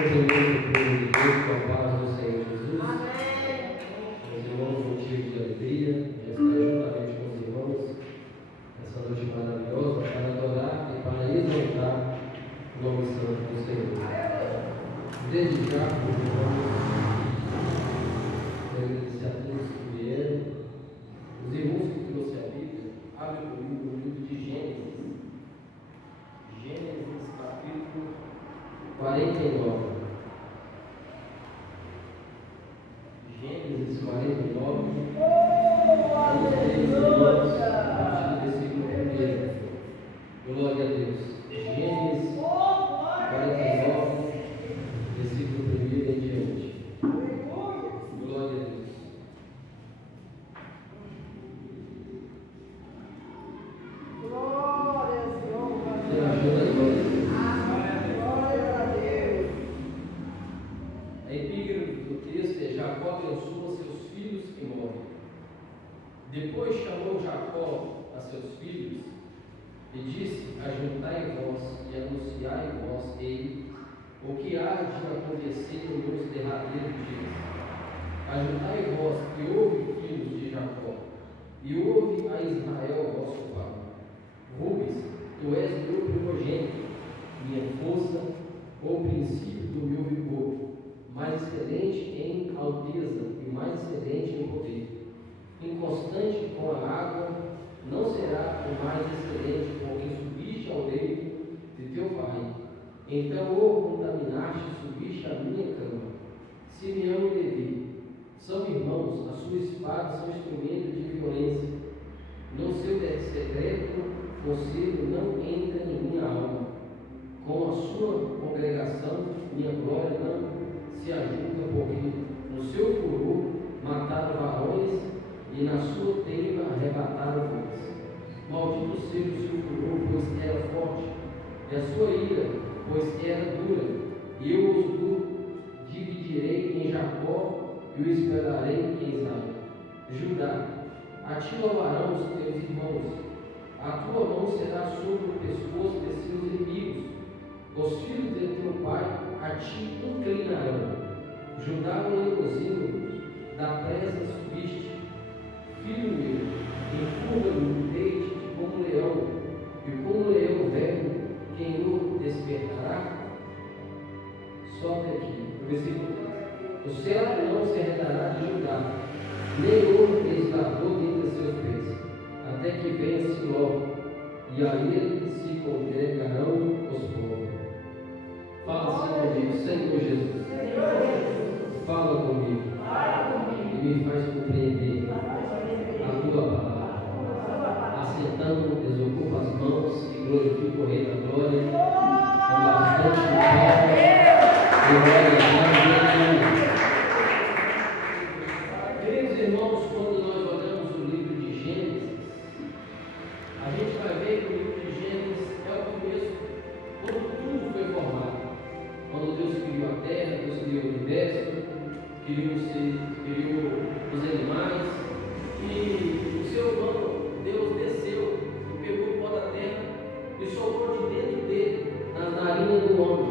Cumprimento o povo de Deus com a paz do Senhor Jesus. Meus irmãos, motivo de alegria, de estar juntamente com os irmãos nessa noite maravilhosa para adorar e para exaltar o nome santo do Senhor. Desde já, meus irmãos, agradecer a todos que vieram. Os irmãos que trouxeram a Bíblia, abre comigo no livro de Gênesis. Gênesis capítulo 49. Gênesis 49. Vamos ler os irmãos a partir do versículo 1. Glória a Deus. Gênesis 49, versículo 1 em diante. Glória a Deus. Tem ajuda aí, glória a Deus. A epígrafe do texto é: Jacó abençoa seus filhos e morre. Depois chamou Jacó a seus filhos e disse: Ajuntai vós e anunciai vós ele o que há de acontecer nos derradeiros dias. Ajuntai vós e ouve, filhos de Jacó, e ouve a Israel vosso pai. Rubens, tu és meu primogênito, minha força, o princípio do meu vigor, mais excelente em alteza e mais excelente em poder. Inconstante com a água, não será o mais excelente, porque subiste ao leito de teu pai. Então o contaminaste e subiste à minha cama. Simeão e Levi são irmãos, a sua espada são instrumento de violência. No seu secreto conselho não entra em minha alma. Com a sua congregação, minha glória não se ajunta, porque no seu furor mataram varões e na sua teiva arrebataram voz. Maldito seja o seu furor, pois era forte, e a sua ira, pois era dura. E eu os dividirei em Jacó e o esperarei em Israel. Judá, a ti louvarão os teus irmãos, a tua mão será sobre o pescoço de seus inimigos. Os filhos de teu pai a ti inclinarão. Judá, o leãozinho da presa subiste. Filho meu, empurra-me, deite como leão, e como leão velho, quem o despertará? Sobe aqui, o versículo 3. O céu não se arredará de Judá, nem ouro legislador dentre seus pés, até que venha Siló, e a ele se congregarão os povos. Fala, Senhor Deus, Senhor Jesus. Fala comigo. E me faz compreender a tua palavra. Assentando, desocupa as mãos e glorifica o Rei da Glória. Com bastante palmas e glória a Deus. Queridos irmãos, quando nós olhamos o livro de Gênesis, a gente vai ver que o livro de Gênesis é o começo, quando tudo foi formado. Quando Deus criou a terra, Deus criou o universo, criou os animais, e o ser humano, Deus desceu e pegou o pó da terra e soprou de dentro dele, na narina do homem,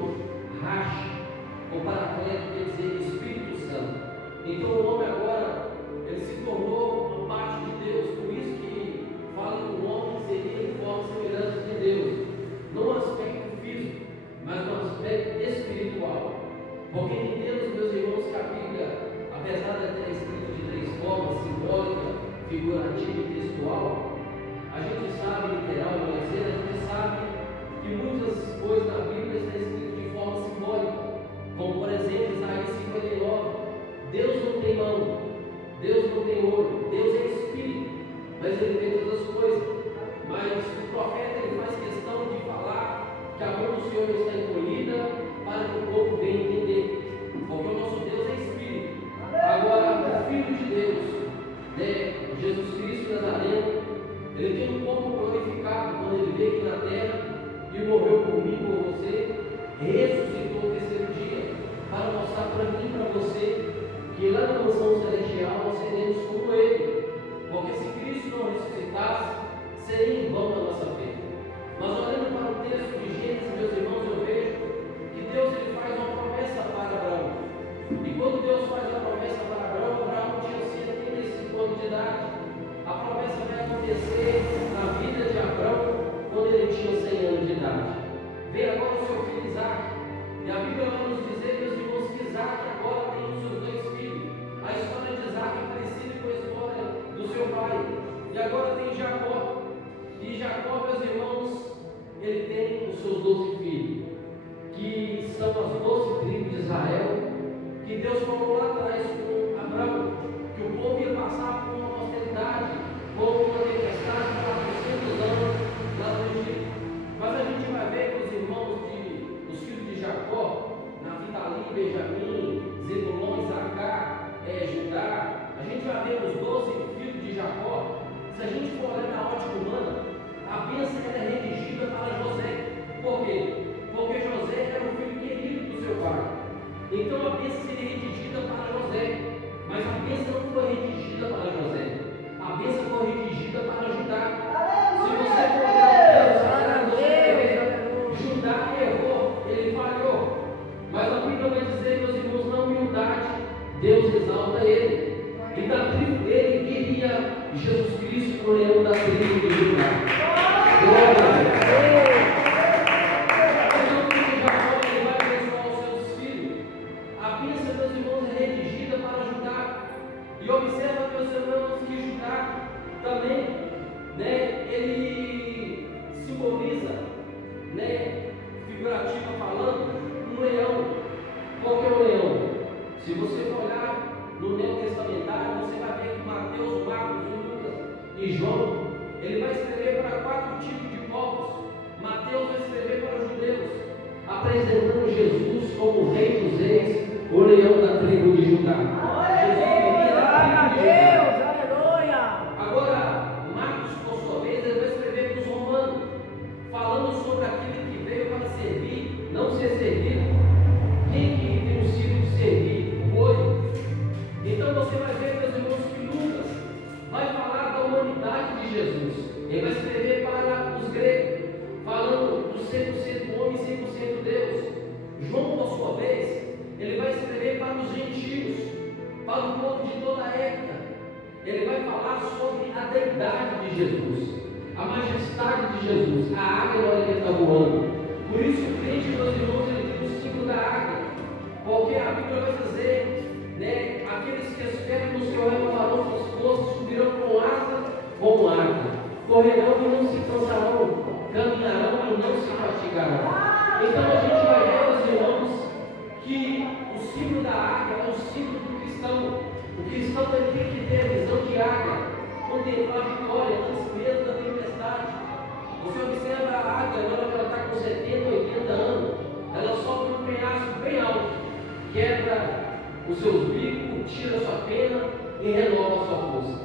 racha, o paracleto vem agora o seu filho Isaac. E a Bíblia vai nos dizer, meus irmãos, que Isaac agora tem os seus 2 filhos. A história de Isaac é parecida com a história do seu pai. E agora tem Jacó. E Jacó, meus irmãos, ele tem os seus 12 filhos, que são as 12 tribos de Israel, que Deus falou lá atrás com Abraão, que o povo ia passar por uma austeridade, por uma tempestade, 400 anos lá no Egito. Mas a gente vai ver que os irmãos os filhos de Jacó, Naftali, Benjamim, Zebulon, Isacar, Judá, a gente vai ver os 12 filhos de Jacó. Se a gente for olhar na ótica humana, a bênção era redigida para José. Por quê? Porque José era o filho querido do seu pai. Então a bênção seria redigida para José. Mas a bênção não foi redigida para José. A bênção foi redigida para Judá. Se você for olhar o texto, Judá errou, ele falhou. Mas a Bíblia vai dizer, meus irmãos, na humildade, Deus exalta ele. E da tribo dele viria Jesus Cristo, o leão da tribo de Judá. Glória a Deus. Então, que Jacó ele vai abençoar os seus filhos. A bênção, meus irmãos, é redigida para Judá. E observa, meus irmãos, que Judá também, ele simboliza, figurativa falando, um leão. Qual que é o leão? Se você for olhar no Neotestamentário, você vai ver que Mateus, Marcos, Lucas e João, ele vai escrever para 4 tipos de povos. Mateus vai escrever para os judeus, apresentando Jesus como o Rei dos Reis, o leão da tribo de Judá. Agora, Marcos, por sua vez, ele vai escrever para os romanos, falando sobre aquele que veio para servir, não ser servido. Quem que tem o ciclo de servir? O olho. Então você vai ver, meus irmãos, que Lucas vai falar da humanidade de Jesus. Ele vai escrever para os gregos, falando do 100% homem e 100% Deus. João, por sua vez, ele vai escrever para os gentios, para o povo de toda a época. Ele vai falar sobre a deidade de Jesus, a majestade de Jesus, a águia na hora que ele está voando. Por isso, o crente, meus irmãos, ele tem o símbolo da águia, porque a Bíblia vai dizer, aqueles que esperam no Senhor renovarão suas forças, subirão com asa como águia, correrão e não se cansarão, caminharão e não se fatigarão. Então a gente vai ver, meus irmãos, que o símbolo da águia é o símbolo do cristão. O cristão ele tem que ter a visão de águia, contemplar a vitória antes mesmo da tempestade. Você observa a águia, agora que ela está com 70, 80 anos, ela sobe um penhasco bem alto, quebra os seus bicos, tira a sua pena e renova a sua força.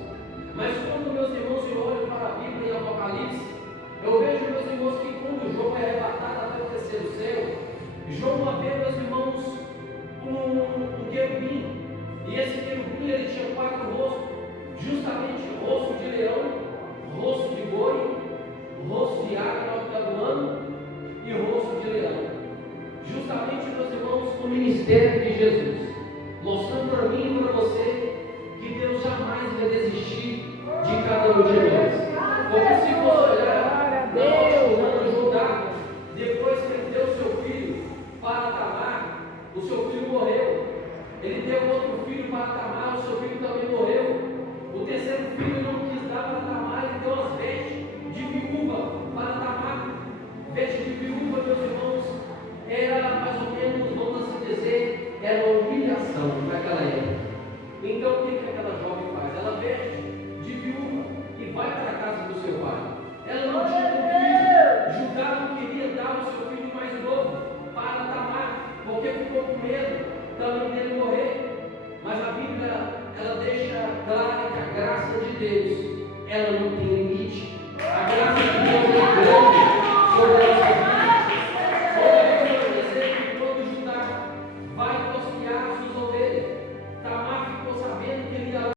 Mas quando, meus irmãos, eu olho para a Bíblia em Apocalipse, eu vejo, meus irmãos, que quando João é arrebatado até o terceiro céu, João vê, meus irmãos, um querubim. E esse querubim, ele tinha 4 rostos, justamente rosto de leão, rosto de boi, rosto de águia no que está voando e rosto de leão. Justamente, meus irmãos, o ministério de Jesus, mostrando para mim e para você que Deus jamais vai desistir de cada um de nós. Porque se você olhar na ótica de Judá, depois que ele deu seu filho para Tamar, o seu filho morreu. Ele deu outro filho para Tamar, o seu filho também morreu. O terceiro filho não quis dar para Tamar, ele deu as vestes de viúva para Tamar. Veste de viúva, meus irmãos, era mais ou menos, vamos assim dizer, era uma humilhação naquela época. Então o que aquela jovem faz? Ela veste de viúva e vai para a casa do seu pai. Ela não tinha um filho. Judá não queria dar o seu filho mais novo para Tamar, porque ficou com medo também dele morrer. Mas a Bíblia, ela deixa claro que a graça de Deus, ela não tem limite. A graça